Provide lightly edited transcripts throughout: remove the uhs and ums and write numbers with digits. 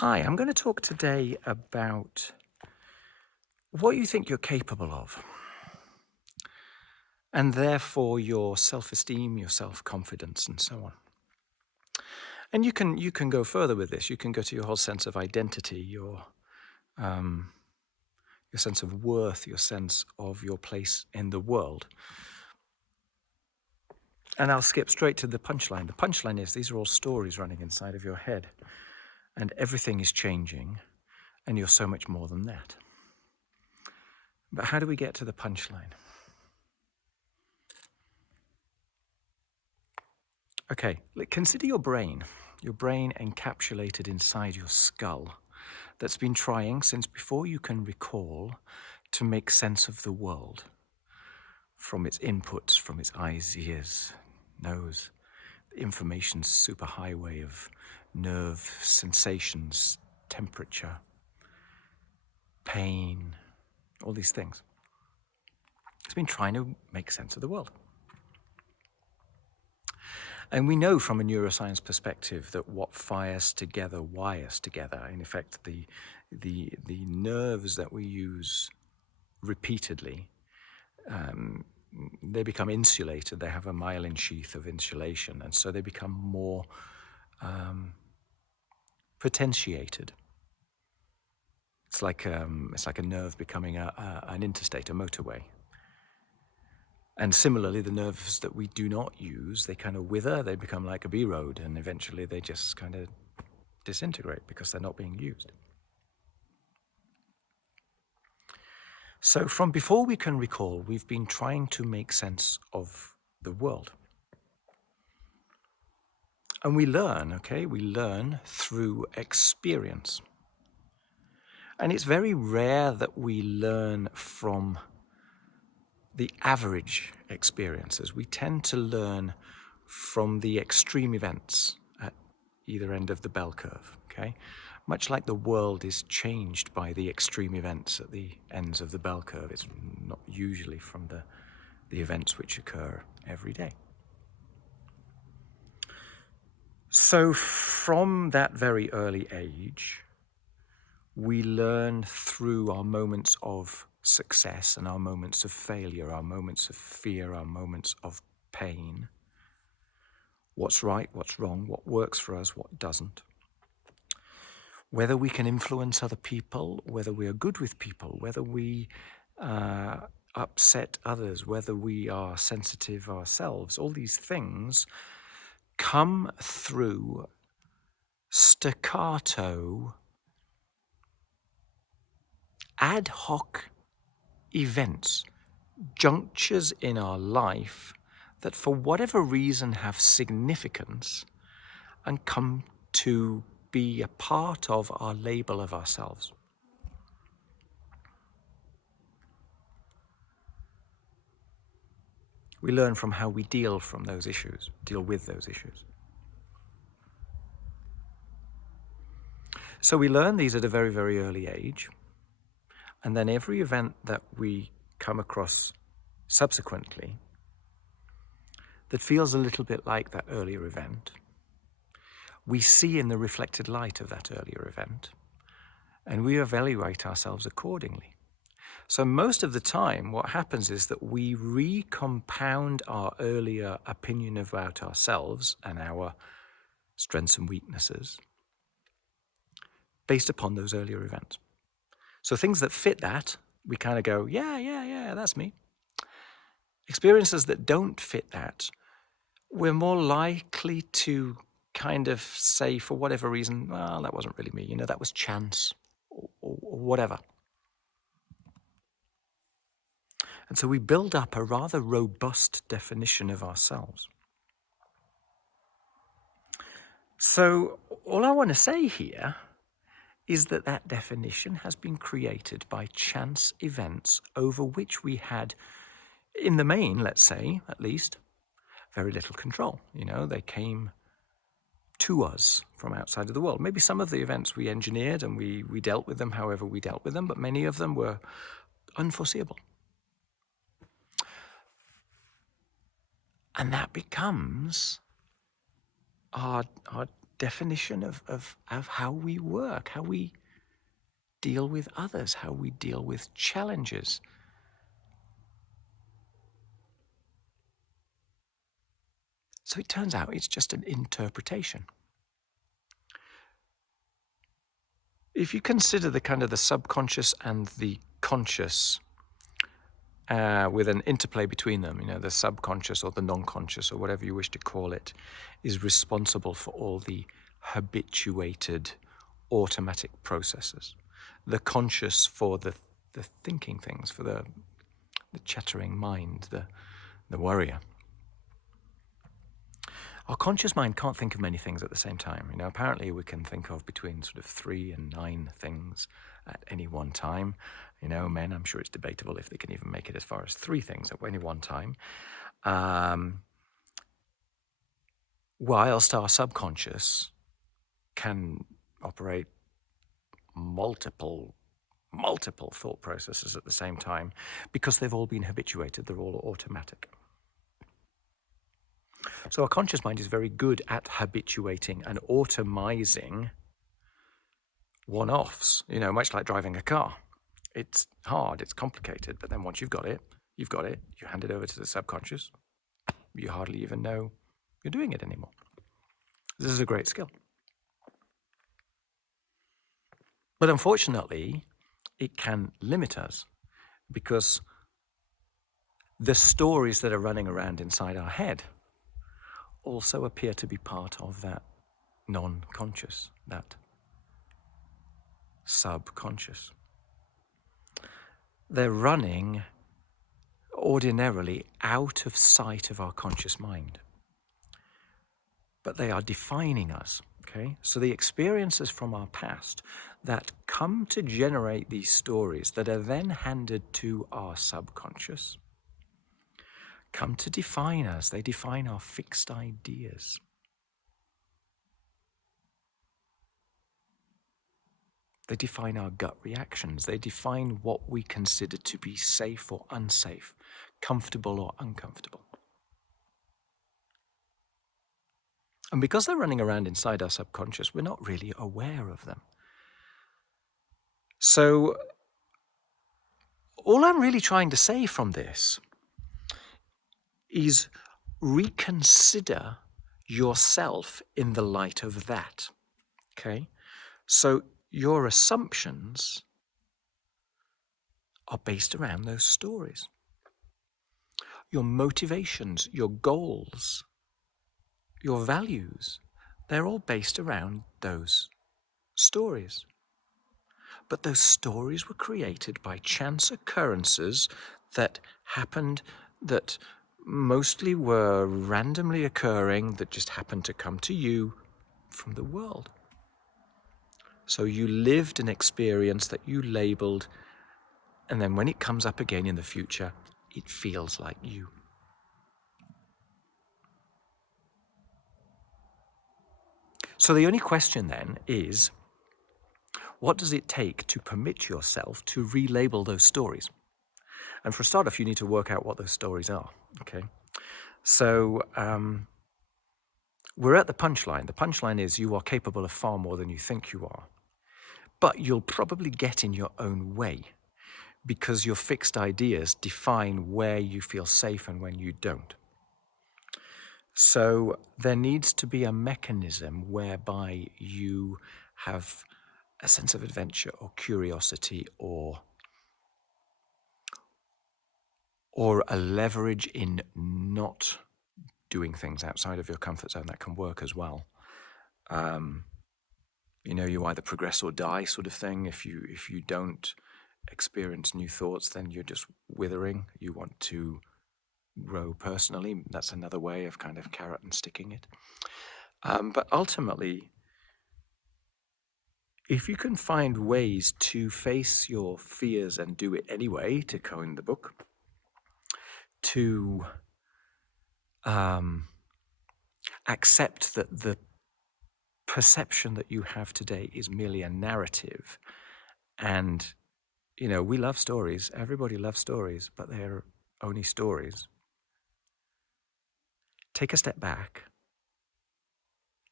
Hi, I'm going to talk today about what you think you're capable of, and therefore your self-esteem, your self-confidence, and so on. And you can go further with this. You can go to your whole sense of identity, um, your sense of worth, your sense of your place in the world. And I'll skip straight to the punchline. The punchline is these are all stories running inside of your head, and everything is changing, and you're so much more than that. But how do we get to the punchline? Okay, consider your brain encapsulated inside your skull that's been trying since before you can recall to make sense of the world from its inputs, from its eyes, ears, nose, the information superhighway of nerve sensations, temperature, pain, all these things. It's been trying to make sense of the world. And we know from a neuroscience perspective that what fires together wires together. In effect, the nerves that we use repeatedly, they become insulated. They have a myelin sheath of insulation, and so they become more potentiated. It's like a nerve becoming an interstate, a motorway. And similarly, the nerves that we do not use, they kind of wither, they become like a B road, and eventually they just kind of disintegrate because they're not being used. So from before we can recall, we've been trying to make sense of the world. And we learn through experience. And it's very rare that we learn from the average experiences. We tend to learn from the extreme events at either end of the bell curve, okay? Much like the world is changed by the extreme events at the ends of the bell curve, it's not usually from the events which occur every day. So from that very early age, we learn through our moments of success and our moments of failure, our moments of fear, our moments of pain, what's right, what's wrong, what works for us, what doesn't. Whether we can influence other people, whether we are good with people, whether we upset others, whether we are sensitive ourselves, all these things come through staccato, ad hoc events, junctures in our life that for whatever reason have significance and come to be a part of our label of ourselves. We learn from how we deal with those issues. So we learn these at a very, very early age. And then every event that we come across subsequently that feels a little bit like that earlier event, we see in the reflected light of that earlier event, and we evaluate ourselves accordingly. So most of the time, what happens is that we recompound our earlier opinion about ourselves and our strengths and weaknesses based upon those earlier events. So things that fit that, we kind of go, yeah, that's me. Experiences that don't fit that, we're more likely to kind of say, for whatever reason, well, that wasn't really me, that was chance or whatever. And so we build up a rather robust definition of ourselves. So all I want to say here is that definition has been created by chance events over which we had, in the main, let's say, at least, very little control. They came to us from outside of the world. Maybe some of the events we engineered and we dealt with them however we dealt with them, but many of them were unforeseeable. And that becomes our definition of how we work, how we deal with others, how we deal with challenges. So it turns out it's just an interpretation. If you consider the kind of the subconscious and the conscious, with an interplay between them, the subconscious or the non-conscious or whatever you wish to call it, is responsible for all the habituated automatic processes. The conscious for the thinking things, for the chattering mind, the worrier. Our conscious mind can't think of many things at the same time. Apparently we can think of between sort of 3 and 9 things at any one time. Men, I'm sure it's debatable if they can even make it as far as 3 things at any one time. Whilst our subconscious can operate multiple thought processes at the same time because they've all been habituated, they're all automatic. So our conscious mind is very good at habituating and automizing one-offs, much like driving a car. It's hard, it's complicated, but then once you've got it, you hand it over to the subconscious, you hardly even know you're doing it anymore. This is a great skill. But unfortunately, it can limit us because the stories that are running around inside our head also appear to be part of that non-conscious, that subconscious. They're running ordinarily out of sight of our conscious mind, but they are defining us, okay? So the experiences from our past that come to generate these stories that are then handed to our subconscious come to define us. They define our fixed ideas. They define our gut reactions. They define what we consider to be safe or unsafe, comfortable or uncomfortable. And because they're running around inside our subconscious, we're not really aware of them. So all I'm really trying to say from this is reconsider yourself in the light of that, okay? So your assumptions are based around those stories. Your motivations, your goals, your values, they're all based around those stories. But those stories were created by chance occurrences that happened, that mostly were randomly occurring, that just happened to come to you from the world. So you lived an experience that you labeled, and then when it comes up again in the future, it feels like you. So the only question then is, what does it take to permit yourself to relabel those stories? And for a start off, you need to work out what those stories are, okay? So we're at the punchline. The punchline is you are capable of far more than you think you are. But you'll probably get in your own way because your fixed ideas define where you feel safe and when you don't. So there needs to be a mechanism whereby you have a sense of adventure or curiosity or a leverage in not doing things outside of your comfort zone. That can work as well. You either progress or die sort of thing. If you don't experience new thoughts, then you're just withering. You want to grow personally. That's another way of kind of carrot and sticking it. But ultimately, if you can find ways to face your fears and do it anyway, to coin the book, to accept that the perception that you have today is merely a narrative. And, we love stories. Everybody loves stories, but they're only stories. Take a step back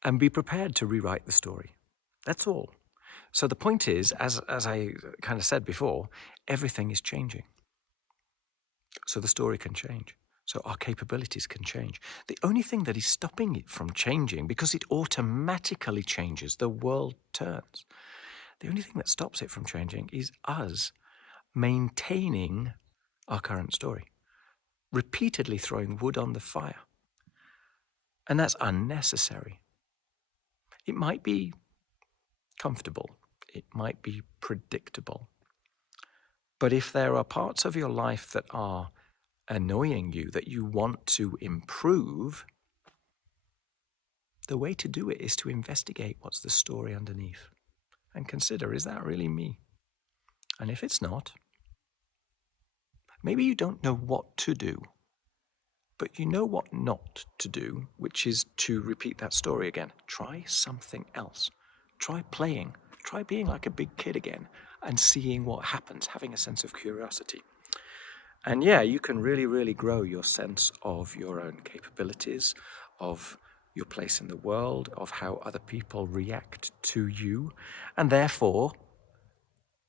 and be prepared to rewrite the story. That's all. So the point is, as I kind of said before, everything is changing. So the story can change. So our capabilities can change. The only thing that is stopping it from changing, because it automatically changes, the world turns. The only thing that stops it from changing is us maintaining our current story, repeatedly throwing wood on the fire. And that's unnecessary. It might be comfortable. It might be predictable. But if there are parts of your life that are annoying you, that you want to improve, the way to do it is to investigate what's the story underneath and consider, is that really me? And if it's not, maybe you don't know what to do, but you know what not to do, which is to repeat that story again. Try something else. Try playing. Try being like a big kid again and seeing what happens, having a sense of curiosity. And yeah, you can really, really grow your sense of your own capabilities, of your place in the world, of how other people react to you, and therefore,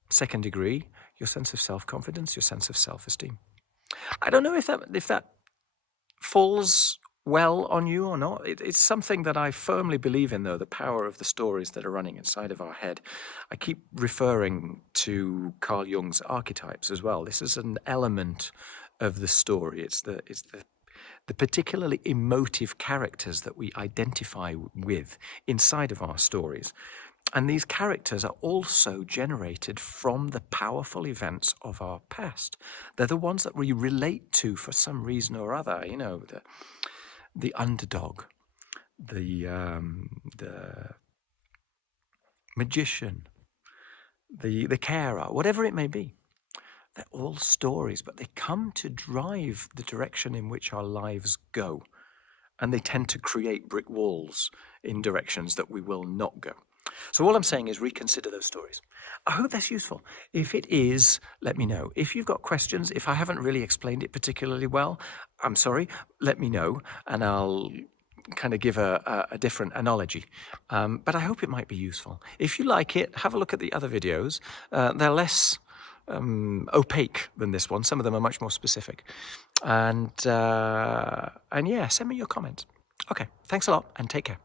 second degree, your sense of self-confidence, your sense of self-esteem. I don't know if that falls well on you or not. It's something that I firmly believe in, though, the power of the stories that are running inside of our head. I keep referring to Carl Jung's archetypes as well. This is an element of the story. It's the particularly emotive characters that we identify with inside of our stories. And these characters are also generated from the powerful events of our past. They're the ones that we relate to for some reason or other. You know, the underdog, the magician, the carer, whatever it may be. They're all stories, but they come to drive the direction in which our lives go. And they tend to create brick walls in directions that we will not go. So all I'm saying is reconsider those stories. I hope that's useful. If it is, let me know. If you've got questions, if I haven't really explained it particularly well, I'm sorry, let me know, and I'll kind of give a different analogy. But I hope it might be useful. If you like it, have a look at the other videos. They're less opaque than this one. Some of them are much more specific. And yeah, send me your comments. Okay, thanks a lot and take care.